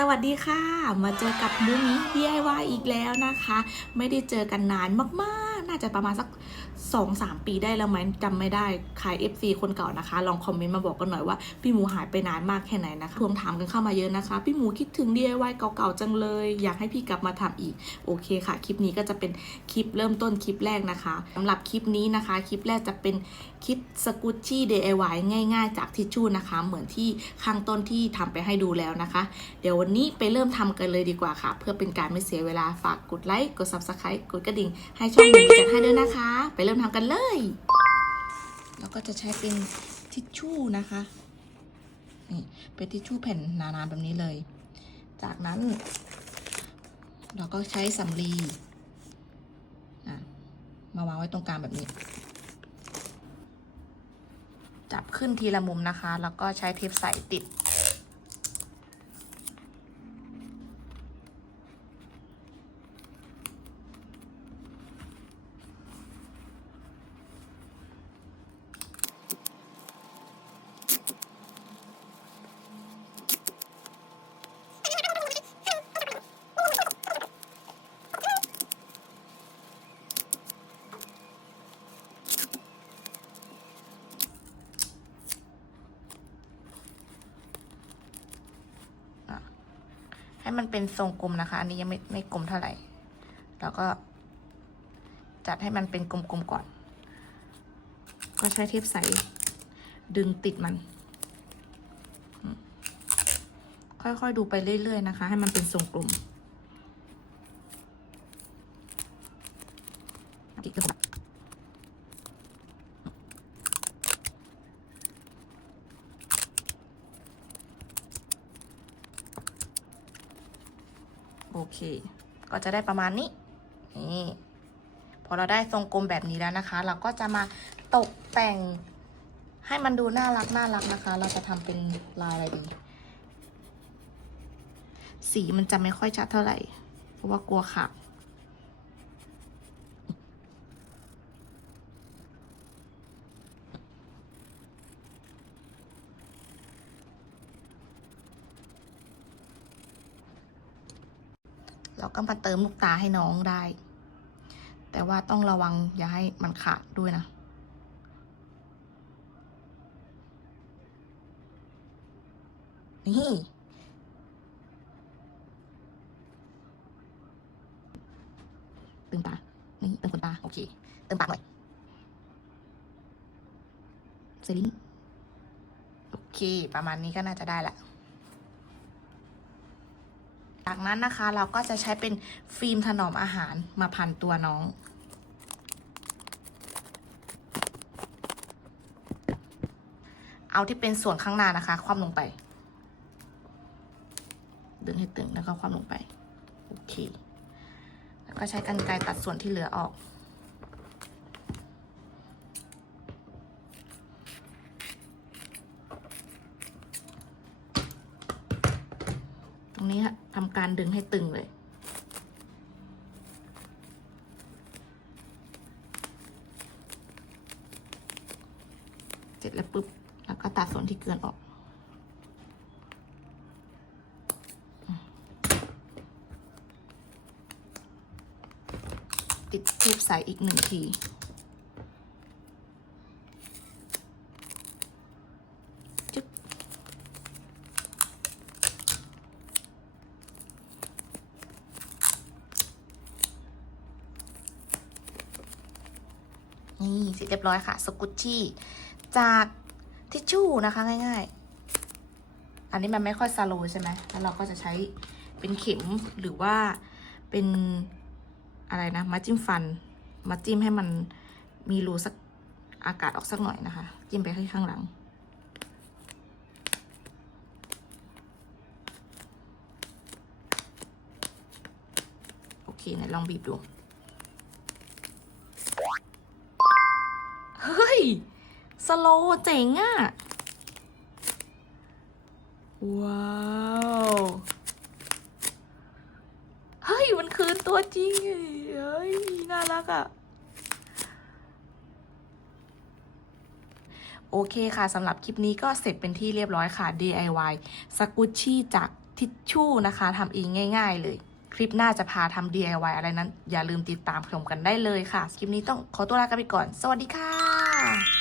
สวัสดีค่ะ มาเจอกับมูมิ DIY อีกแล้วนะคะ ไม่ได้เจอกันนานมาก น่าจะประมาณสัก 2-3 ปีได้แล้วไหมจำไม่ได้ใคร FC คนเก่านะคะ ลองคอมเมนต์มาบอกกันหน่อยว่าพี่หมูหายไปนานมากแค่ไหนนะคะทวงถามกันเข้ามาเยอะนะคะ พี่หมูคิดถึง DIY เก่าๆจังเลย อยากให้พี่กลับมาทำอีก โอเคค่ะ คลิปนี้ก็จะเป็นคลิปเริ่มต้นคลิปแรกนะคะสำหรับคลิปนี้นะคะ คลิปแรกจะเป็นคลิปสกุชชี่ DIY ง่าย ๆ จากทิชชู่นะคะ เหมือนที่ข้างต้นที่ทำไปให้ดูแล้วนะคะ เดี๋ยววันนี้ไปเริ่มทำกันเลยดีกว่าค่ะ เพื่อเป็นการไม่เสียเวลาฝากกดไลค์กด subscribe กดกระดิ่งให้ช่องหมูจัดให้ด้วยนะคะ ไปเริ่มทำกันเลย แล้วก็จะใช้เป็นทิชชู่นะคะ นี่เป็นทิชชู่แผ่นหนาๆแบบนี้เลย จากนั้น เราก็ใช้สำลีมาวางไว้ตรงกลางแบบนี้ จับขึ้นทีละมุมนะคะ แล้วก็ใช้เทปใสติด ให้มันเป็นทรงกลมนะคะ อันนี้ยังไม่ไม่กลมเท่าไหร่ แล้วก็ จัดให้มันเป็นกลมๆก่อน ก็ใช้เทปใส ดึงติดมันอืมค่อยๆดูไปเรื่อยๆนะคะ ให้มันเป็นทรงกลมติดกัน โอเค ก็จะได้ประมาณนี้ นี่ พอเราได้ทรงกลมแบบนี้แล้วนะคะ เราก็จะมาตกแต่งให้มันดูน่ารักน่ารักนะคะ เราจะทำเป็นลายอะไรดี สีมันจะไม่ค่อยชัดเท่าไหร่ เพราะว่ากลัวขาด เราก็มาเติมลูกตาให้น้องได้ แต่ว่าต้องระวังอย่าให้มันขาดด้วยนะ นี่เติมตา นี่เติมขนตา โอเคเติมปากหน่อยเซลิงโอเค ประมาณนี้ก็น่าจะได้ละ จากนั้นนะคะเราก็จะใช้เป็นฟิล์มถนอมอาหารมาพันตัวน้อง เอาที่เป็นส่วนข้างหน้านะคะ คว่ำลงไป ดึงให้ตึงแล้วก็คว่ำลงไป โอเค แล้วก็ใช้กรรไกรตัดส่วนที่เหลือออก ตรงนี้ฮะทำการดึงให้ตึงเลย เสร็จแล้วปุ๊บ แล้วก็ตัดส่วนที่เกินออก ติดเทปใสอีกหนึ่งที นี่เสร็จเรียบร้อยค่ะ สกุชชี่ จากทิชชู่นะคะง่าย ๆ อันนี้มันไม่ค่อยซาโลใช่ไหมแล้วเราก็จะใช้เป็นเข็มหรือว่าเป็นอะไรนะมาจิ้มฟัน มาจิ้มให้มันมีรูสักอากาศออกสักหน่อยนะคะ จิ้มไปที่ข้างหลังโอเคไหนลองบีบดู สโลเจ๋งอะว้าว เฮ้ย มันคือตัวจริง เฮ้ย น่ารักอะโอเคค่ะสำหรับคลิปนี้ก็เสร็จเป็นที่เรียบร้อยค่ะ DIY สกุชชี่จากทิชชู่นะคะทำเองง่าย ๆ เลยคลิปหน้าจะพาทำ DIY อะไรนั้น อย่าลืมติดตามชมกันได้เลยค่ะ คลิปนี้ต้องขอตัวลากันไปก่อน สวัสดีค่ะ ค่ะ